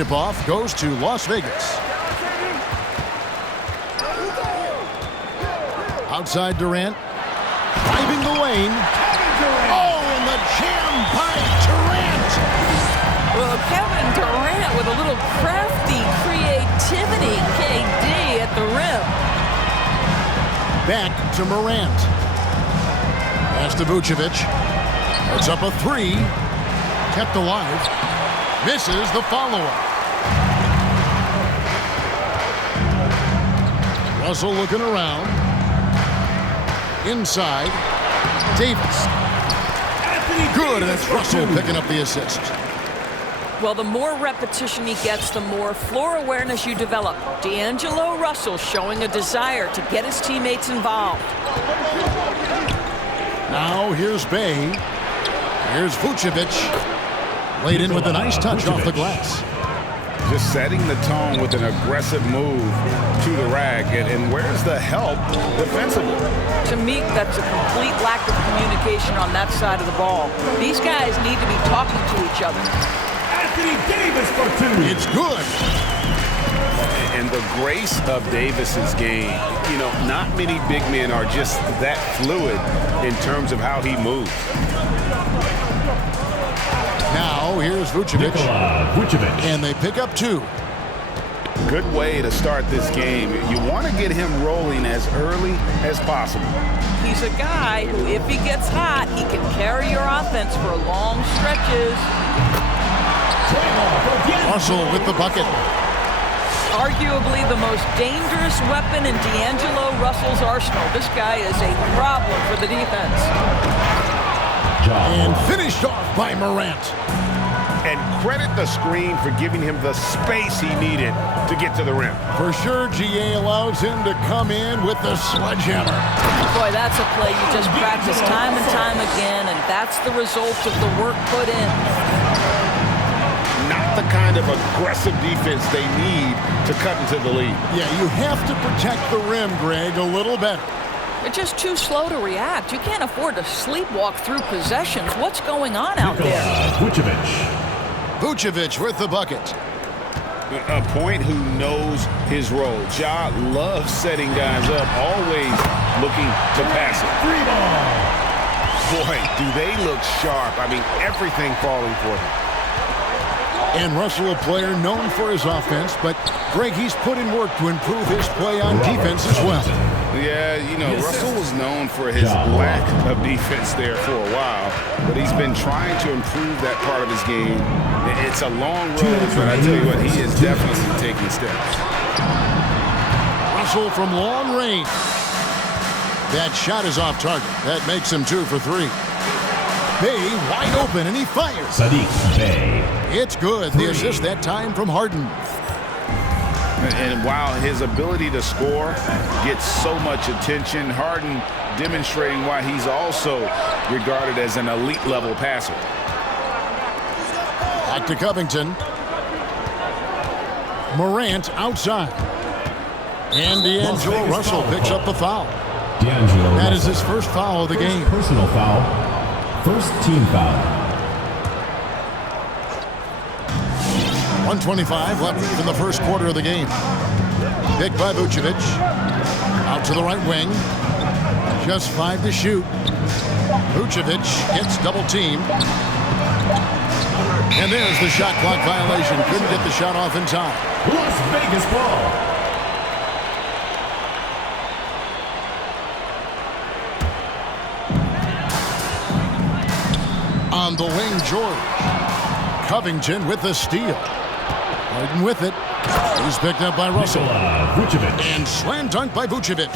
tip-off goes to Las Vegas. Outside Durant. Driving the lane. Oh, and the jam by Durant. Well, Kevin Durant with a little crafty creativity. KD at the rim. Back to Morant. Pass to Vucevic. Puts up a three. Kept alive. Misses the follow-up. Russell looking around. Inside. Davis. Good, and it's Russell picking up the assist. Well, the more repetition he gets, the more floor awareness you develop. D'Angelo Russell showing a desire to get his teammates involved. Now here's Bay. Here's Vucevic. Laid in with a nice touch off the glass. Just setting the tone with an aggressive move to the rack. And where's the help defensively? To me, that's a complete lack of communication on that side of the ball. These guys need to be talking to each other. Anthony Davis for two. It's good. And the grace of Davis's game, you know, not many big men are just that fluid in terms of how he moves. Now here's Vucevic. And they pick up two. Good way to start this game. You want to get him rolling as early as possible. He's a guy who, if he gets hot, he can carry your offense for long stretches. Russell with the bucket. Arguably the most dangerous weapon in D'Angelo Russell's arsenal. This guy is a problem for the defense. And finished off by Morant. And credit the screen for giving him the space he needed to get to the rim. For sure, GA allows him to come in with the sledgehammer. Boy, that's a play you just practice time and time again, and that's the result of the work put in. Not the kind of aggressive defense they need to cut into the lead. Yeah, you have to protect the rim, Greg, a little better. They're just too slow to react. You can't afford to sleepwalk through possessions. What's going on out there? Vucevic with the bucket. A point who knows his role. Ja loves setting guys up, always looking to pass it. Boy, do they look sharp. I mean, everything falling for them. And Russell, a player known for his offense, but Greg, he's put in work to improve his play on defense as well. Yeah, you know, Russell was known for his lack of defense there for a while, but he's been trying to improve that part of his game. It's a long road, but I tell you what, he is definitely taking steps. Russell from long range. That shot is off target. That makes him 2 for 3. Bay wide open, and he fires. Saddiq Bey. It's good. The assist that time from Harden. And while his ability to score gets so much attention, Harden demonstrating why he's also regarded as an elite-level passer. Back to Covington. Morant outside. And D'Angelo Russell picks up the foul. That is his first foul of the game. Personal foul. First team foul. 1:25 left in the first quarter of the game. Picked by Vucevic. Out to the right wing. Just 5 to shoot. Vucevic gets double teamed. And there's the shot clock violation. Couldn't get the shot off in time. Las Vegas ball. On the wing, George. Covington with the steal. Harden with it. He's picked up by Russell. Vucevic. And slam dunk by Vucevic.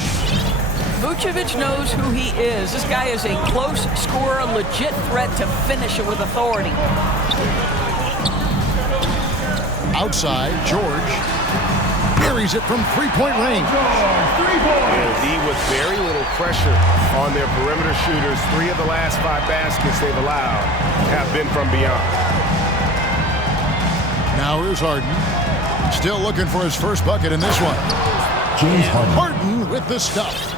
Vucevic knows who he is. This guy is a close scorer, a legit threat to finish it with authority. Outside, George buries it from three-point range. D with very little pressure on their perimeter shooters. 3 of the last 5 baskets they've allowed have been from beyond. Now here's Harden. Still looking for his first bucket in this one. James Harden with the stuff.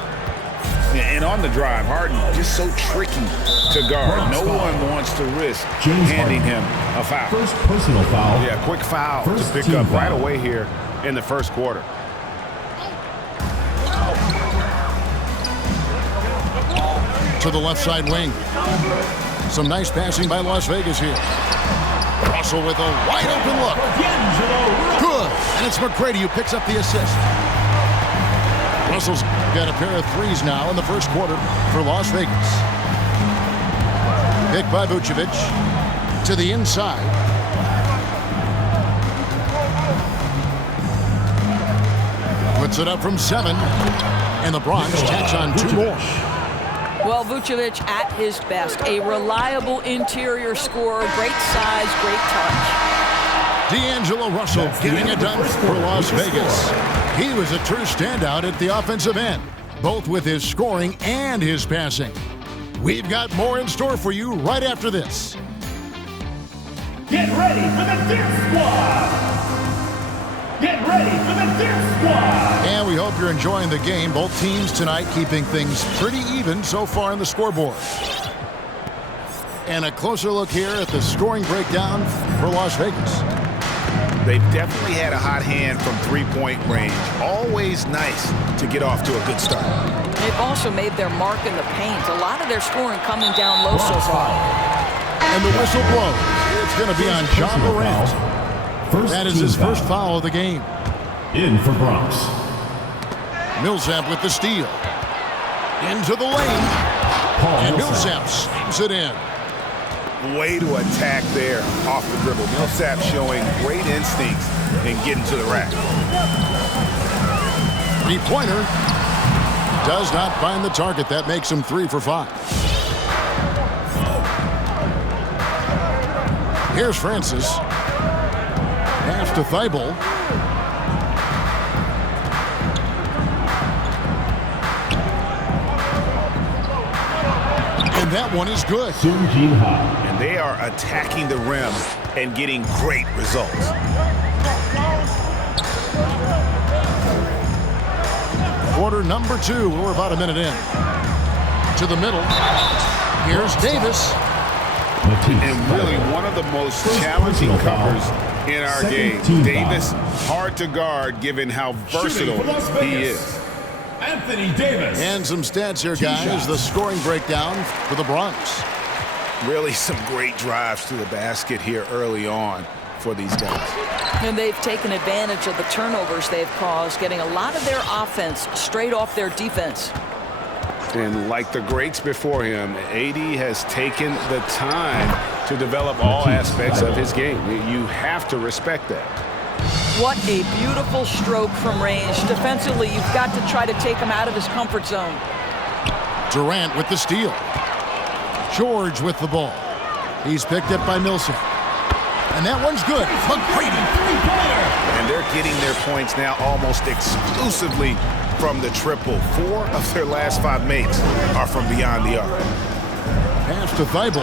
And on the drive, Harden just so tricky to guard. No one wants to risk handing him a foul. First personal foul. Yeah, quick foul to First pick team up right foul. away here in the first quarter. To the left side wing. Some nice passing by Las Vegas here. Russell with a wide open look. Good. And it's McGrady who picks up the assist. Russell's got a pair of threes now in the first quarter for Las Vegas. Picked by Vucevic to the inside. Puts it up from 7. And the Bronx tacks on 2 more. Well, Vucevic at his best. A reliable interior scorer. Great size, great touch. D'Angelo Russell getting it done for Las Vegas. He was a true standout at the offensive end, both with his scoring and his passing. We've got more in store for you right after this. Get ready for the Dip Squad! Get ready for the Dip Squad! And we hope you're enjoying the game. Both teams tonight keeping things pretty even so far on the scoreboard. And a closer look here at the scoring breakdown for Las Vegas. They've definitely had a hot hand from three-point range. Always nice to get off to a good start. They've also made their mark in the paint. A lot of their scoring coming down low so far. And the whistle blows. It's going to be on John Morant. That is his first foul of the game. In for Bronx. Millsap with the steal. Into the lane. And Millsap slams it in. Way to attack there off the dribble. Millsap showing great instincts in getting to the rack. Three-pointer does not find the target. That makes him 3 for 5. Here's Francis. Pass to Thibault. And that one is good. Sung Jin Ha. And they are attacking the rim and getting great results. Quarter number 2. We're about a minute in. To the middle. Here's Davis. And really one of the most challenging covers in our game. Davis, hard to guard given how versatile he is. Anthony Davis. And some stats here, guys. The scoring breakdown for the Bronx. Really some great drives to the basket here early on for these guys. And they've taken advantage of the turnovers they've caused, getting a lot of their offense straight off their defense. And like the greats before him, AD has taken the time to develop all aspects of his game. You have to respect that. What a beautiful stroke from range. Defensively, you've got to try to take him out of his comfort zone. Durant with the steal. George with the ball. He's picked up by Millsap. And that one's good. McGrady. And they're getting their points now almost exclusively from the triple. 4 of their last 5 makes are from beyond the arc. Pass to Thibault.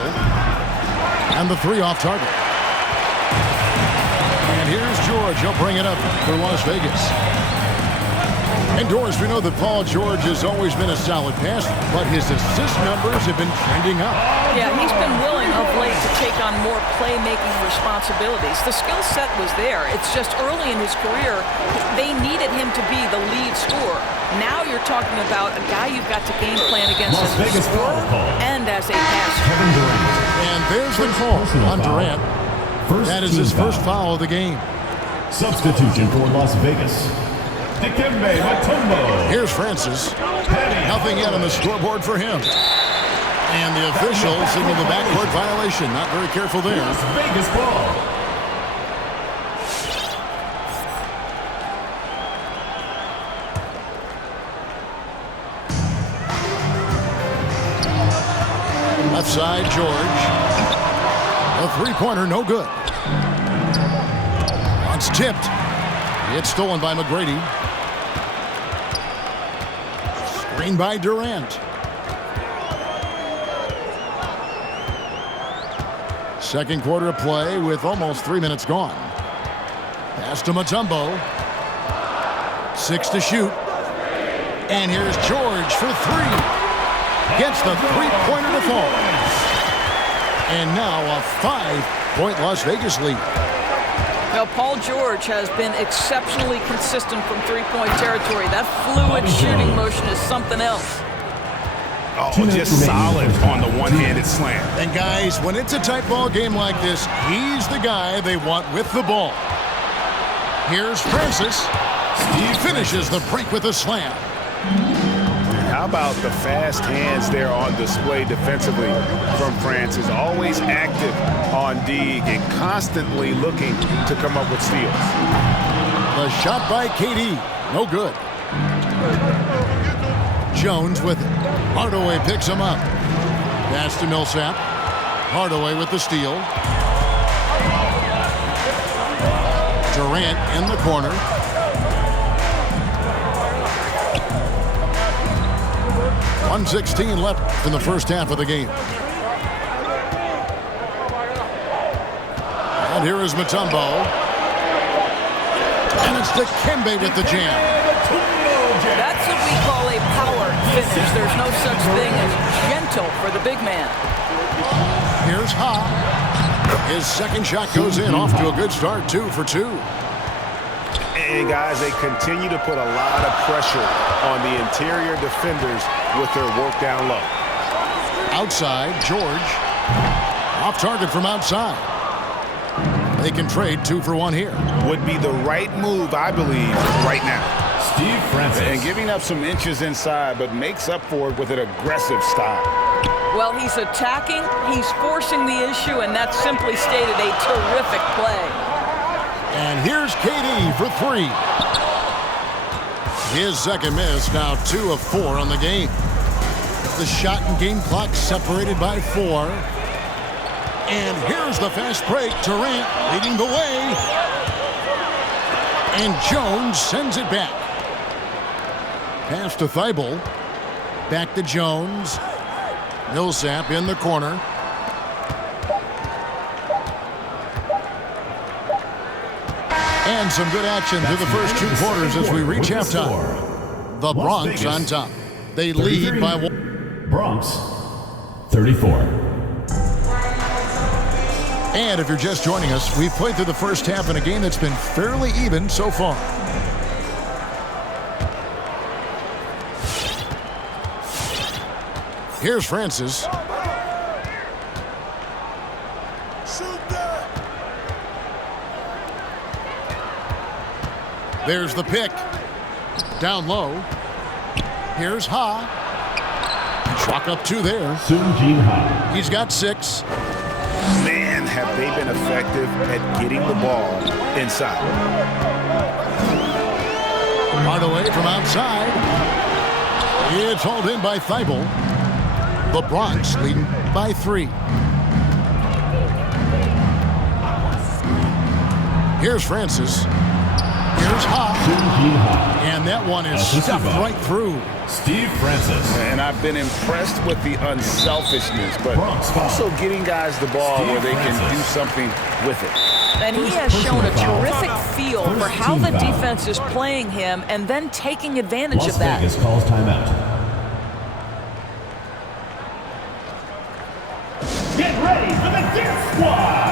And the 3 off target. And here's George. He'll bring it up for Las Vegas. Indoors, we know that Paul George has always been a solid passer, but his assist numbers have been trending up. Yeah, he's been willing of late to take on more playmaking responsibilities. The skill set was there. It's just early in his career, they needed him to be the lead scorer. Now you're talking about a guy you've got to game plan against as a scorer and as a passer. And there's the call on Durant. That is his first foul of the game. Substitution for Las Vegas. Dikembe Mutombo. Here's Francis. Nothing yet on the scoreboard for him. And the official signaled the backcourt violation. Not very careful there. Las Vegas ball. Left side, George. A three-pointer, no good. Once tipped. It's stolen by McGrady. Screen by Durant. Second quarter of play with almost 3 minutes gone. Pass to Mutombo. 6 to shoot. And here's George for 3. gets the three-pointer to fall. And now a 5-point Las Vegas lead. Well, Paul George has been exceptionally consistent from three-point territory. That fluid shooting motion is something else. Oh, just solid on the one-handed slam. And guys, when it's a tight ball game like this, he's the guy they want with the ball. Here's Francis. He finishes the break with a slam. How about the fast hands there on display defensively from Francis? Always active on dig and constantly looking to come up with steals. The shot by KD. No good. Jones with it. Hardaway picks him up. Pass to Millsap. Hardaway with the steal. Durant in the corner. .116 left in the first half of the game. And here is Mutombo. And it's Dikembe with the jam. That's what we call a power finish. There's no such thing as gentle for the big man. Here's Ha. His second shot goes in, off to a good start, 2 for 2. And guys, they continue to put a lot of pressure on the interior defenders with their work down low. Outside, George. Off target from outside. They can trade 2 for 1 here. Would be the right move, I believe, right now. Steve Francis. And giving up some inches inside, but makes up for it with an aggressive style. Well, he's attacking, he's forcing the issue, and that's simply stated a terrific play. And here's KD for 3. His second miss, now 2 of 4 on the game. The shot and game clock separated by 4. And here's the fast break. Durant leading the way. And Jones sends it back. Pass to Thibault. Back to Jones. Millsap in the corner. And some good action through the first 2 quarters as we reach halftime. The Bronx on top. They lead by 1. Bronx, 34. And if you're just joining us, we've played through the first half in a game that's been fairly even so far. Here's Francis. There's the pick. Down low. Here's Ha. Chalk up 2 there. Sung-Jin Ha. He's got 6. Man, have they been effective at getting the ball inside. Hardaway from outside. It's hauled in by Thibault. The Bronx leading by 3. Here's Francis. Here's Ha. Sung-Jin Ha. And that one is stuffed right through. Steve Francis. And I've been impressed with the unselfishness, but also getting guys the ball where they can do something with it. And he has shown a terrific feel for how the defense is playing him and then taking advantage of that. Las Vegas calls timeout. Get ready for the Dance Squad!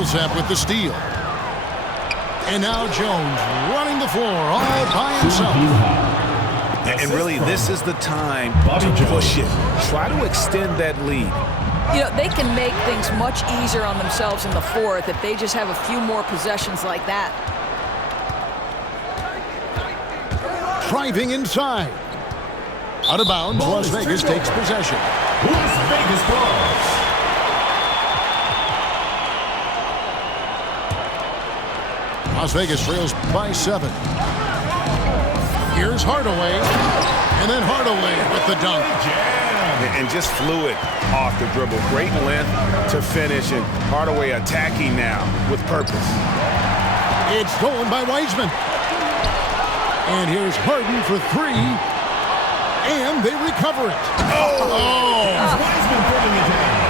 Millsap with the steal. And now Jones running the floor all by himself. And really, this is the time to push it. Try to extend that lead. You know, they can make things much easier on themselves in the fourth if they just have a few more possessions like that. Driving inside. Out of bounds, Las Vegas takes possession. Las Vegas ball. Las Vegas trails by 7. Here's Hardaway. And then Hardaway with the dunk. And just fluid off the dribble. Great length to finish, and Hardaway attacking now with purpose. It's stolen by Wiseman. And here's Harden for 3. And they recover it. Wiseman bringing it down.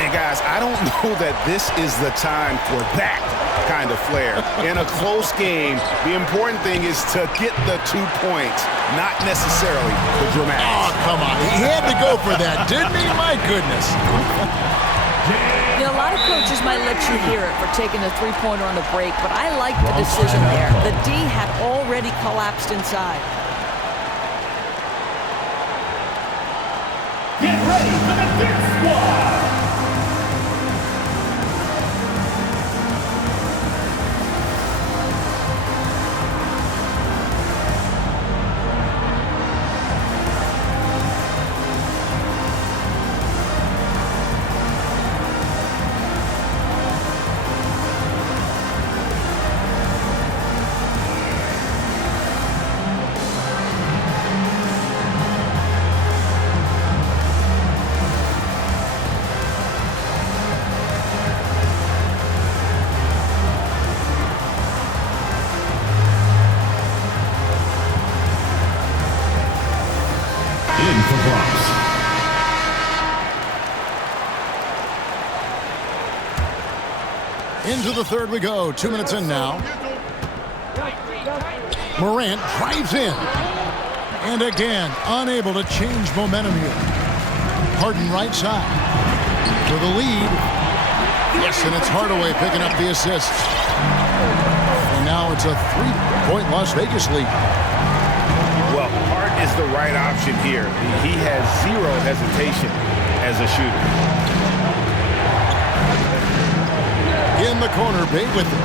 And guys, I don't know that this is the time for that kind of flair. In a close game, the important thing is to get the 2 points, not necessarily the dramatics. Oh, come on. He had to go for that, didn't he? My goodness. You know, a lot of coaches might let you hear it for taking a three-pointer on the break, but I like the decision there. The D had already collapsed inside. Get ready for the Dick Squad. In for blocks. Into the third we go. 2 minutes in now. Morant drives in. And again, unable to change momentum here. Harden right side. For the lead. Yes, and it's Hardaway picking up the assist. And now it's a 3-point Las Vegas lead. Well, Hart is the right option here. He has zero hesitation as a shooter. In the corner, Bay with it.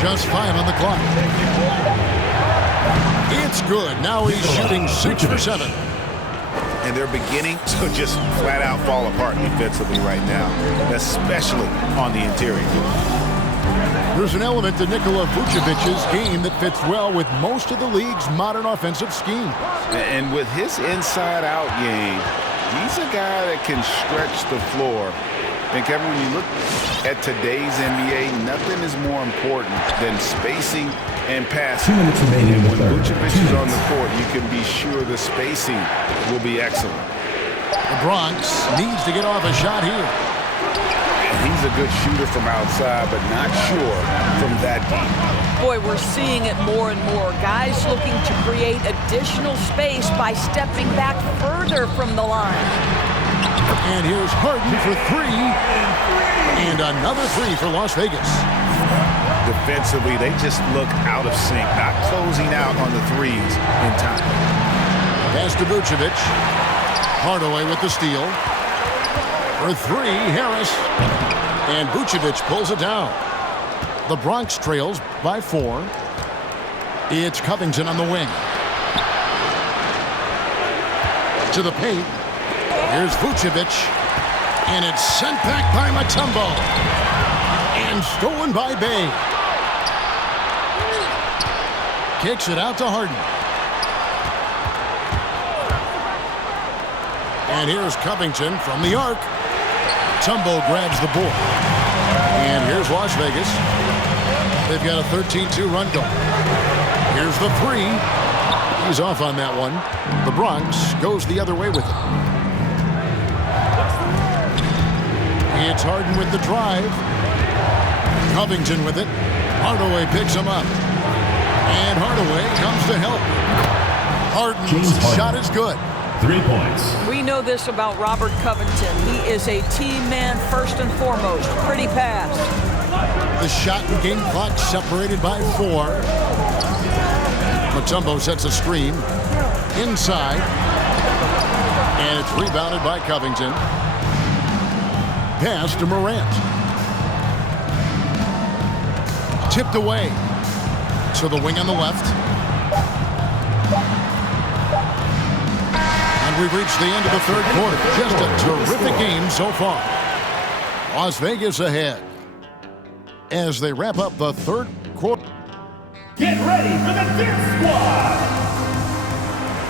Just 5 on the clock. It's good. Now he's shooting 6 for 7. And they're beginning to just flat out fall apart defensively right now, especially on the interior. There's an element to Nikola Vucevic's game that fits well with most of the league's modern offensive scheme. And with his inside-out game, he's a guy that can stretch the floor. And Kevin, when you look at today's NBA, nothing is more important than spacing and passing. 2 minutes remaining in the When third. Vucevic is on the court, you can be sure the spacing will be excellent. The Bronx needs to get off a shot here. And he's a good shooter from outside, but not sure from that deep. Boy, we're seeing it more and more. Guys looking to create additional space by stepping back further from the line. And here's Harden for 3. And another 3 for Las Vegas. Defensively, they just look out of sync, not closing out on the threes in time. Pass to Vucevic. Hardaway with the steal. For 3, Harris. And Vucevic pulls it down. The Bronx trails by 4. It's Covington on the wing. To the paint. Here's Vucevic. And it's sent back by Mutombo. And stolen by Bay. Kicks it out to Harden. And here's Covington from the arc. Mutombo grabs the board. And here's Las Vegas. They've got a 13-2 run going. Here's the 3. He's off on that one. The Bronx goes the other way with it. It's Harden with the drive. Covington with it. Hardaway picks him up. And Hardaway comes to help. Harden's shot is good. 3 points. We know this about Robert Covington. He is a team man first and foremost. Pretty fast. The shot and game clock separated by 4. Mutombo sets a screen inside, and it's rebounded by Covington. Pass to Morant. Tipped away to the wing on the left. And we've reached the end of the third quarter. Just a terrific game so far. Las Vegas ahead as they wrap up the third quarter. Get ready for the Dirt Squad.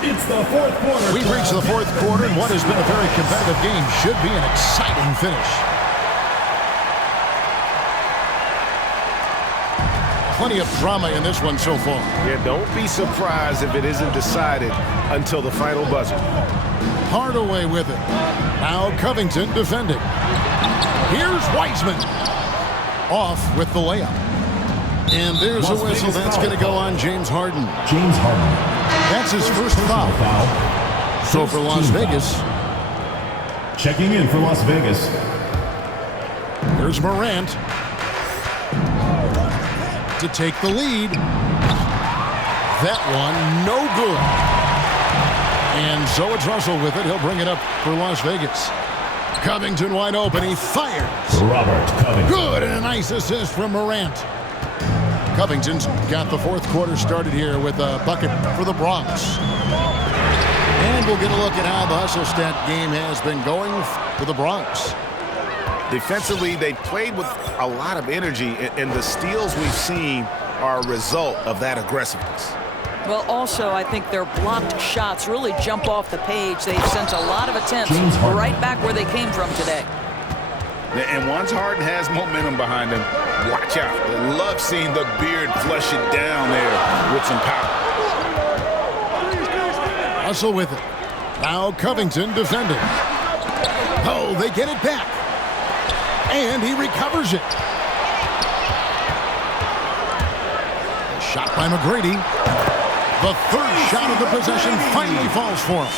It's the fourth quarter. We've reached the fourth quarter, and what has been a very competitive game should be an exciting finish. Plenty of drama in this one so far. Yeah, don't be surprised if it isn't decided until the final buzzer. Hardaway with it. Now Covington defending. Here's Wiseman. Off with the layup. And there's a whistle that's going to go on James Harden. James Harden. That's his first foul. So for Las Vegas. Checking in for Las Vegas. Here's Morant to take the lead. That one, no good. And so it's Russell with it. He'll bring it up for Las Vegas. Covington wide open. He fires. Robert Covington. Good, and a nice assist from Morant. Covington's got the fourth quarter started here with a bucket for the Bronx. And we'll get a look at how the hustle stat game has been going for the Bronx. Defensively, they played with a lot of energy, and the steals we've seen are a result of that aggressiveness. Well, also, I think their blocked shots really jump off the page. They've sent a lot of attempts right back where they came from today. And once Harden has momentum behind him, watch out. I love seeing the beard flush it down there with some power. Russell with it. Now Covington defending. Oh, they get it back. And he recovers it. Shot by McGrady. The third shot of the possession finally falls for him.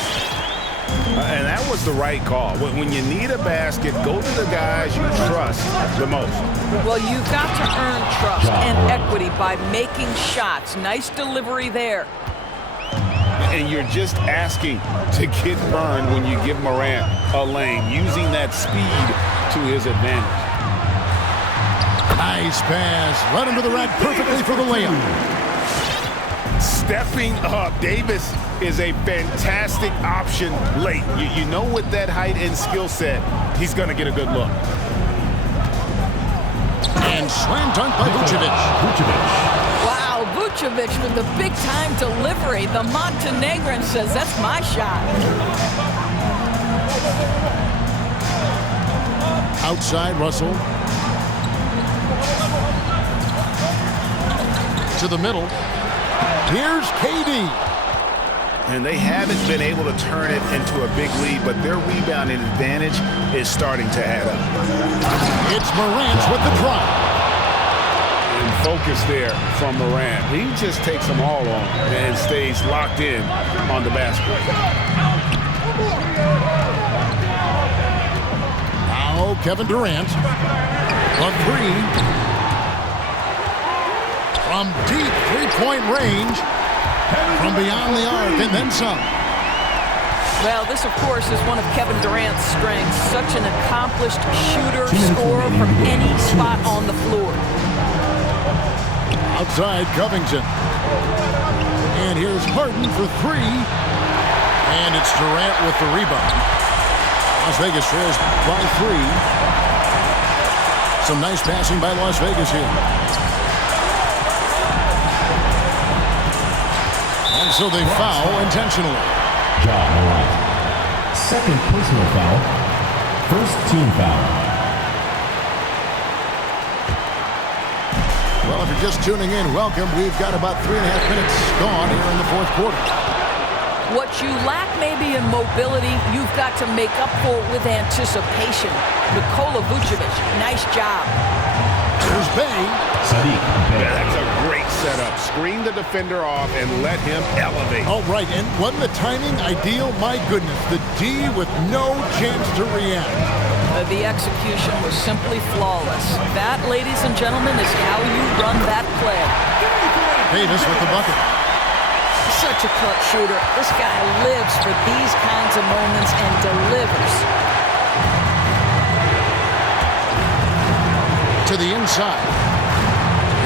And that was the right call. When you need a basket, go to the guys you trust the most. Well, you've got to earn trust and equity by making shots. Nice delivery there. And you're just asking to get burned when you give Morant a lane, using that speed to his advantage. Nice pass. Led him to the rack perfectly for the layup. Stepping up, Davis is a fantastic option late. You know, with that height and skill set, he's going to get a good look. And slam dunk by Vucevic. Wow, Vucevic with the big-time delivery. The Montenegrin says, that's my shot. Outside, Russell. To the middle. Here's KD. And they haven't been able to turn it into a big lead, but their rebounding advantage is starting to add up. It's Morant with the drive. And focus there from Morant. He just takes them all on and stays locked in on the basket. Now Kevin Durant. A three. From deep three-point range. From beyond the arc and then some. Well, this, of course, is one of Kevin Durant's strengths. Such an accomplished shooter, scorer from any spot on the floor. Outside Covington. And here's Harden for three. And it's Durant with the rebound. Las Vegas trails by 3. Some nice passing by Las Vegas here. And so they foul intentionally. Ja Morant. Second personal foul. First team foul. Well, if you're just tuning in, welcome. We've got about 3.5 minutes gone here in the fourth quarter. What you lack maybe in mobility, you've got to make up for it with anticipation. Nikola Vucevic, nice job. Here's Bey. Saddiq Bey. That's a great setup. Screen the defender off and let him elevate. All right, and wasn't the timing ideal? My goodness, the D with no chance to react. The execution was simply flawless. That, ladies and gentlemen, is how you run that play. Davis with the bucket. Such a clutch shooter. This guy lives for these kinds of moments and delivers. To the inside.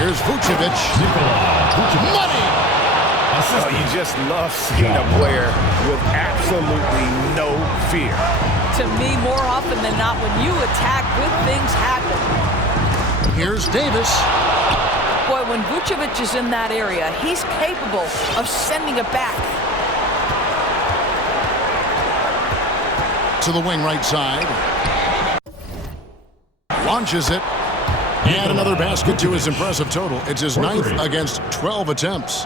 Here's Vucevic. Money! Oh, you just love seeing a player with absolutely no fear. To me, more often than not, when you attack, good things happen. Here's Davis. Boy, when Vucevic is in that area, he's capable of sending it back. To the wing right side. Launches it. And another basket to his impressive total. It's his 9th against 12 attempts.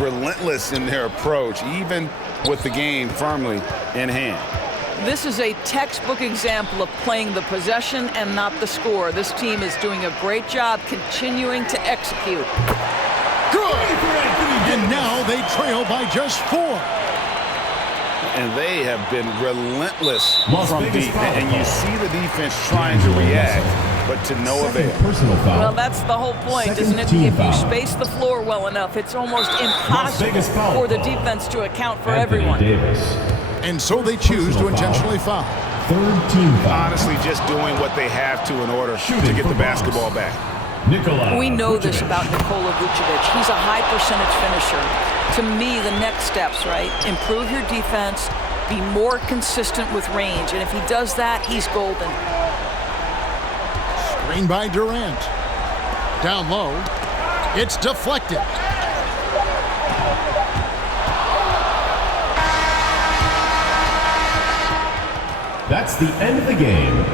Relentless in their approach, even with the game firmly in hand. This is a textbook example of playing the possession and not the score. This team is doing a great job continuing to execute. Good! And now they trail by just 4. And they have been relentless from deep. And you see the defense trying to react, but to no avail. Well, that's the whole point, isn't it? If you space the floor well enough, it's almost impossible for the defense to account for everyone. And so they choose to intentionally foul. Third team foul. Honestly, just doing what they have to in order to get the basketball back. We know this about Nikola Vucevic. He's a high percentage finisher. To me, the next steps, right? Improve your defense, be more consistent with range, and if he does that, he's golden. Screen by Durant. Down low. It's deflected. That's the end of the game.